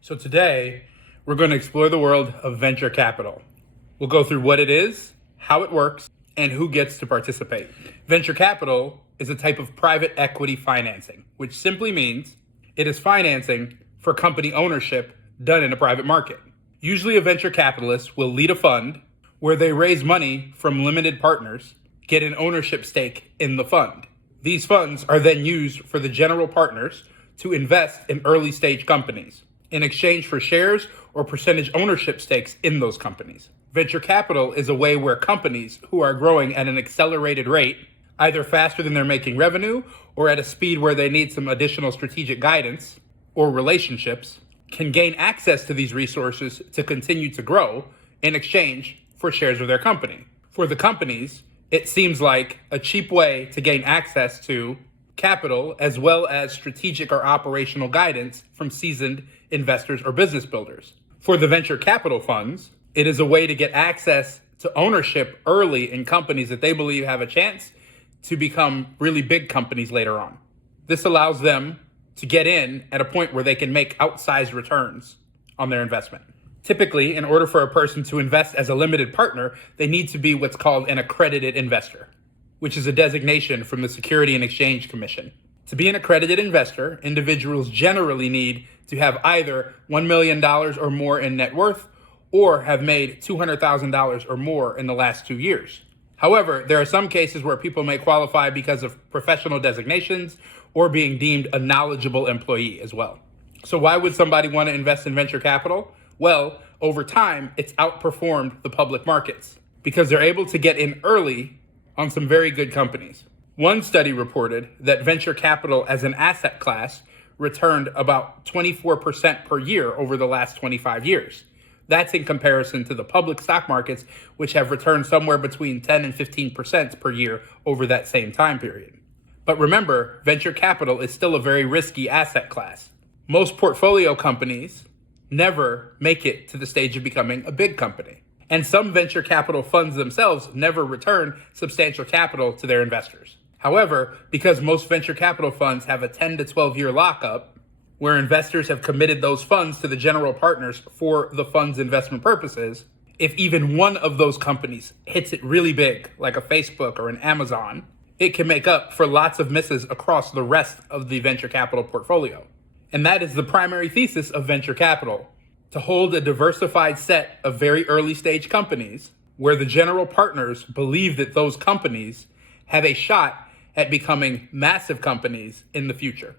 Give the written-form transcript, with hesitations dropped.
So today, we're going to explore the world of venture capital. We'll go through what it is, how it works, and who gets to participate. Venture capital is a type of private equity financing, which simply means it is financing for company ownership done in a private market. Usually a venture capitalist will lead a fund where they raise money from limited partners, get an ownership stake in the fund. These funds are then used for the general partners to invest in early stage companies in exchange for shares or percentage ownership stakes in those companies. Venture capital is a way where companies who are growing at an accelerated rate, either faster than they're making revenue or at a speed where they need some additional strategic guidance or relationships, can gain access to these resources to continue to grow in exchange for shares of their company. For the companies, it seems like a cheap way to gain access to capital as well as strategic or operational guidance from seasoned investors or business builders. For the venture capital funds, it is a way to get access to ownership early in companies that they believe have a chance to become really big companies later on. This allows them to get in at a point where they can make outsized returns on their investment. Typically, in order for a person to invest as a limited partner, they need to be what's called an accredited investor, which is a designation from the Securities and Exchange Commission. To be an accredited investor, individuals generally need to have either $1 million or more in net worth or have made $200,000 or more in the last 2 years. However, there are some cases where people may qualify because of professional designations or being deemed a knowledgeable employee as well. So why would somebody want to invest in venture capital? Well, over time, it's outperformed the public markets because they're able to get in early on some very good companies. One study reported that venture capital as an asset class returned about 24% per year over the last 25 years. That's in comparison to the public stock markets, which have returned somewhere between 10 and 15% per year over that same time period. But remember, venture capital is still a very risky asset class. Most portfolio companies never make it to the stage of becoming a big company. And some venture capital funds themselves never return substantial capital to their investors. However, because most venture capital funds have a 10 to 12 year lockup, where investors have committed those funds to the general partners for the fund's investment purposes, if even one of those companies hits it really big, like a Facebook or an Amazon, it can make up for lots of misses across the rest of the venture capital portfolio. And that is the primary thesis of venture capital, to hold a diversified set of very early stage companies where the general partners believe that those companies have a shot at becoming massive companies in the future.